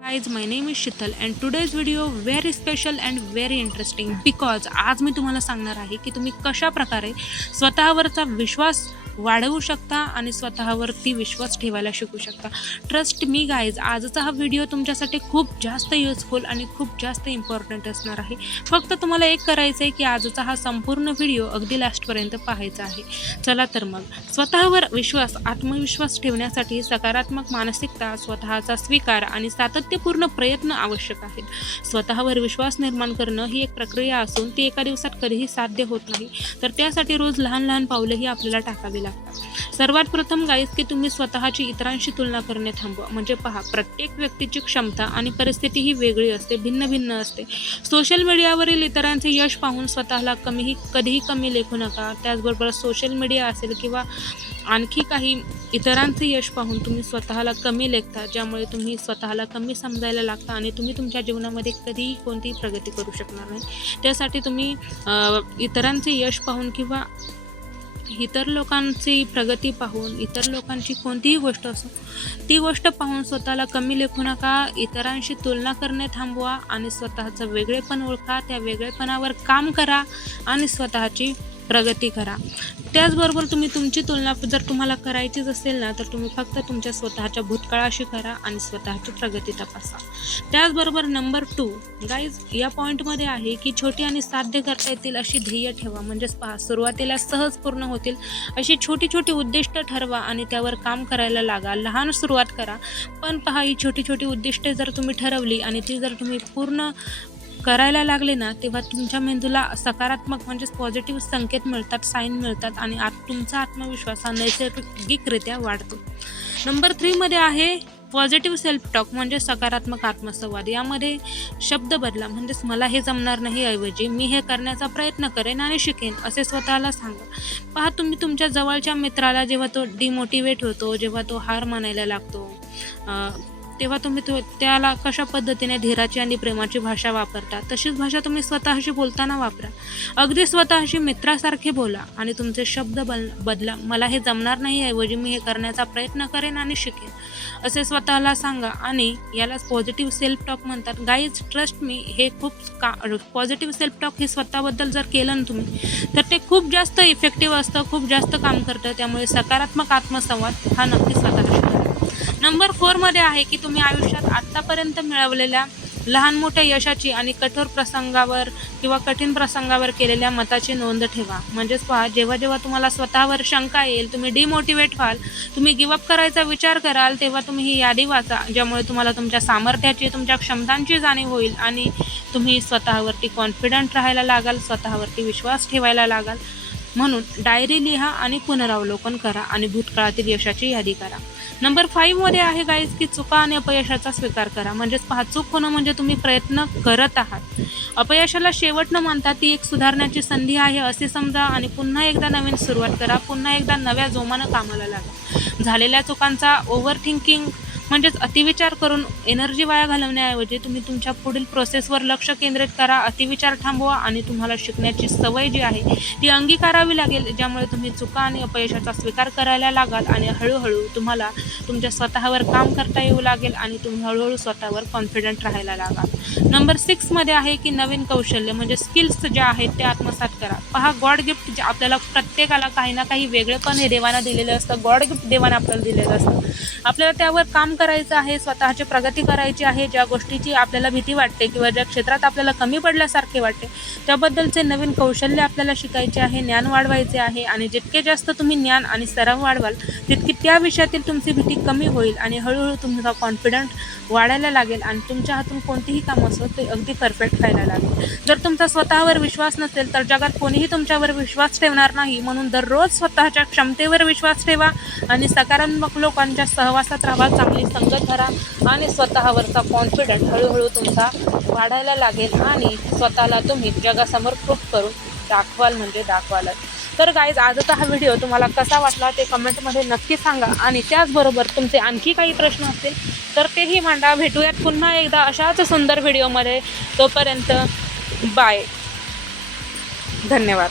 Guys, my name is Shital and today's video very special and very interesting because आज मी तुम्हाला सांगणार आहे की तुम्ही कशा प्रकारे स्वतःवरचा विश्वास वाढवू शकता आणि स्वतःवरती विश्वास ठेवायला शिकू शकता. ट्रस्ट मी गाईज, आजचा हा व्हिडिओ तुमच्यासाठी खूप जास्त युजफुल आणि खूप जास्त इम्पॉर्टंट असणार आहे. फक्त तुम्हाला एक करायचं आहे की आजचा हा संपूर्ण व्हिडिओ अगदी लास्टपर्यंत पाहायचा आहे. चला तर मग, स्वतःवर विश्वास, आत्मविश्वास ठेवण्यासाठी सकारात्मक मानसिकता, स्वतःचा स्वीकार आणि सातत्यपूर्ण प्रयत्न आवश्यक आहेत. स्वतःवर विश्वास निर्माण करणं ही एक प्रक्रिया असून ती एका दिवसात कधीही साध्य होत नाही. तर त्यासाठी रोज लहान लहान पावलंही आपल्याला टाकावी लागतात. सर्वात प्रथम गाईज की तुम्ही स्वतःची इतरांशी तुलना करणे थांबवा. म्हणजे पहा, प्रत्येक व्यक्तीची क्षमता आणि परिस्थिती ही वेगळी असते, भिन्न भिन्न असते. सोशल मीडियावरील इतरांचे यश पाहून स्वतःला कधीही कमी लेखू नका. त्याचबरोबर सोशल मीडिया असेल किंवा आणखी काही इतरांचे यश पाहून तुम्ही स्वतःला कमी लेखता, ज्यामुळे तुम्ही स्वतःला कमी समजायला लागता आणि तुम्ही तुमच्या जीवनामध्ये कधीही कोणतीही प्रगती करू शकणार नाही. त्यासाठी तुम्ही इतरांचे यश पाहून किंवा इतर लोकांची प्रगती पाहून, इतर लोकांची कोणतीही गोष्ट असो ती गोष्ट पाहून स्वतःला कमी लेखू नका. इतरांशी तुलना करणे थांबवा आणि स्वतःचं वेगळेपण ओळखा. त्या वेगळेपणावर काम करा आणि स्वतःची प्रगती करा. त्याचबरोबर तुम्ही तुमची तुलना जर तुम्हाला करायचीच असेल ना, तर तुम्ही फक्त तुमच्या स्वतःच्या भूतकाळाशी करा आणि स्वतःची प्रगती तपासा. त्याचबरोबर नंबर 2 गाईज, या पॉईंटमध्ये आहे की छोटी आणि साध्य करता येतील अशी ध्येय ठेवा. म्हणजेच पहा, सुरुवातीला सहज पूर्ण होतील अशी छोटी छोटी उद्दिष्ट ठरवा आणि त्यावर काम करायला लागा. लहान सुरुवात करा, पण पहा, ही छोटी छोटी उद्दिष्टे जर तुम्ही ठरवली आणि ती जर तुम्ही पूर्ण करायला लागले ना, तेव्हा तुमच्या मेंदूला सकारात्मक म्हणजेच पॉझिटिव्ह संकेत मिळतात, साईन मिळतात आणि तुमचा आत्मविश्वास हा नैसर्गिकरित्या वाढतो. नंबर 3 मध्ये आहे पॉझिटिव्ह सेल्फ टॉक, म्हणजे सकारात्मक आत्मसंवाद. यामध्ये शब्द बदला. म्हणजेच मला हे जमणार नाही ऐवजी मी हे करण्याचा प्रयत्न करेन आणि शिकेन, असे स्वतःला सांगा. पहा, तुम्ही तुमच्या जवळच्या मित्राला जेव्हा तो डिमोटिवेट होतो, जेव्हा तो हार मानायला लागतो, तेव्हा तुम्ही त्याला कशा पद्धतीने धीराची आणि प्रेमाची भाषा वापरता, तशीच भाषा तुम्ही स्वतःशी बोलताना वापरा. अगदी स्वतःशी मित्रासारखे बोला आणि तुमचे शब्द बदला. मला हे जमणार नाही ऐवजी मी हे करण्याचा प्रयत्न करेन आणि शिकेन, असे स्वतःला सांगा. आणि यालाच पॉझिटिव्ह सेल्फ टॉक म्हणतात. गाईज, ट्रस्ट मी, हे खूप पॉझिटिव्ह सेल्फ टॉक हे स्वतःबद्दल जर केलं ना तुम्ही, तर ते खूप जास्त इफेक्टिव्ह असतं, खूप जास्त काम करतं. त्यामुळे सकारात्मक आत्मसंवाद हा नक्की स्वतःशी करा. नंबर 4 मध्ये आहे की तुम्ही आयुष्यात आत्तापर्यंत मिळवलेल्या लहान मोठ्या यशाची आणि कठोर प्रसंगावर किंवा कठीण प्रसंगावर केलेल्या मताची नोंद ठेवा. म्हणजेच पहा, जेव्हा जेव्हा तुम्हाला स्वतःवर शंका येईल, तुम्ही डिमोटिवेट व्हाल, तुम्ही गिवअप करायचा विचार कराल, तेव्हा तुम्ही ही यादी वाचा, ज्यामुळे तुम्हाला तुमच्या सामर्थ्याची, तुमच्या क्षमतांची जाणीव होईल आणि तुम्ही स्वतःवरती कॉन्फिडंट राहायला लागाल, स्वतःवरती विश्वास ठेवायला लागाल. म्हणून डायरी लिहा आणि पुनरावलोकन करा आणि भूतकाळातील यशाची यादी करा. नंबर 5 मध्ये आहे गाईज की चुका आणि अपयशाचा स्वीकार करा. म्हणजेच पहा, चूक होणं म्हणजे तुम्ही प्रयत्न करत आहात. अपयशाला शेवट न मानता ती एक सुधारण्याची संधी आहे असे समजा आणि पुन्हा एकदा नवीन सुरुवात करा. पुन्हा एकदा नव्या जोमानं कामाला लागा. झालेल्या चुकांचा ओव्हर थिंकिंग म्हणजेच अतिविचार करून एनर्जी वाया घालवण्याऐवजी तुम्ही तुमच्या पुढील प्रोसेसवर लक्ष केंद्रित करा. अतिविचार थांबवा आणि तुम्हाला शिकण्याची सवय जी आहे ती अंगीकारावी लागेल, ज्यामुळे तुम्ही चुका आणि अपयशाचा स्वीकार करायला लागाल आणि हळूहळू तुम्हाला तुमच्या स्वतःवर काम करता येऊ लागेल आणि तुम्ही हळूहळू स्वतःवर कॉन्फिडंट राहायला लागाल. नंबर 6 मध्ये आहे की नवीन कौशल्य म्हणजे स्किल्स ज्या आहेत ते आत्मसात करा. पहा, गॉड गिफ्ट जे आपल्याला प्रत्येकाला काही ना काही वेगळेपण हे देवानं दिलेलं असतं. गॉड गिफ्ट देवानं आपल्याला दिलेलं असतं. आपल्याला त्यावर काम करायचं आहे, स्वतःची प्रगती करायची आहे. ज्या गोष्टीची आपल्याला भीती वाटते किंवा ज्या क्षेत्रात आपल्याला कमी पडल्यासारखे वाटते, त्याबद्दलचे नवीन कौशल्य आपल्याला शिकायचे आहे, ज्ञान वाढवायचे आहे. आणि जितके जास्त तुम्ही ज्ञान आणि सराव वाढवाल, तितकी त्या विषयातील तुमची भीती कमी होईल आणि हळूहळू तुमचा कॉन्फिडंट वाढायला लागेल आणि तुमच्या हातून कोणतेही काम असो ते अगदी परफेक्ट व्हायला लागेल. जर तुमचा स्वतःवर विश्वास नसेल तर जगात कोणीही तुमच्यावर विश्वास ठेवणार नाही. म्हणून दररोज स्वतःच्या क्षमतेवर विश्वास ठेवा आणि सकारात्मक लोकांच्या सहवासात राहा, चांगली संगत धरा आणि स्वतःवरचा कॉन्फिडंट हळूहळू तुमचा वाढायला लागेल आणि स्वतःला तुम्ही जगासमोर प्रूफ करून दाखवाल, म्हणजे दाखवालच. तर गाईज, आजचा हा व्हिडिओ तुम्हाला कसा वाटला ते कमेंटमध्ये नक्की सांगा आणि त्याचबरोबर तुमचे आणखी काही प्रश्न असतील तर तेही मांडा. भेटूयात पुन्हा एकदा अशाच सुंदर व्हिडिओमध्ये. तोपर्यंत बाय, धन्यवाद.